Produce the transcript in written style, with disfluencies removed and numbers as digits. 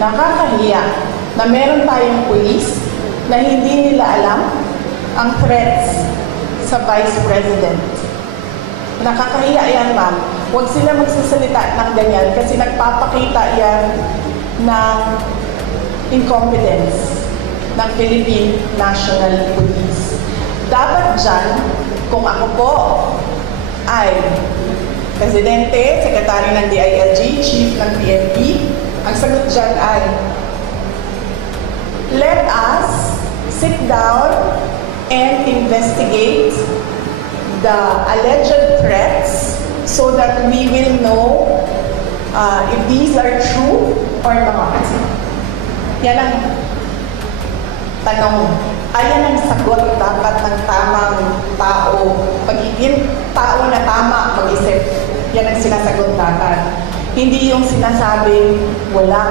Nakakahiya na meron tayong pulis na hindi nila alam ang threats sa Vice President. Nakakahiya yan, ma'am. Huwag sila magsasalita ng ganyan kasi nagpapakita yan ng incompetence ng Philippine National Police. Dapat dyan, kung ako po ay Presidente, Sekretary ng DILG, Chief ng PNP, ang sagot dyan ay, let us sit down and investigate the alleged threats so that we will know if these are true or not. Yan ang tanong. Ayan ang sagot dapat ng tamang tao. Pagiging tao na tama mag-isip, yan ang sinasagot dapat. Hindi yung sinasabing wala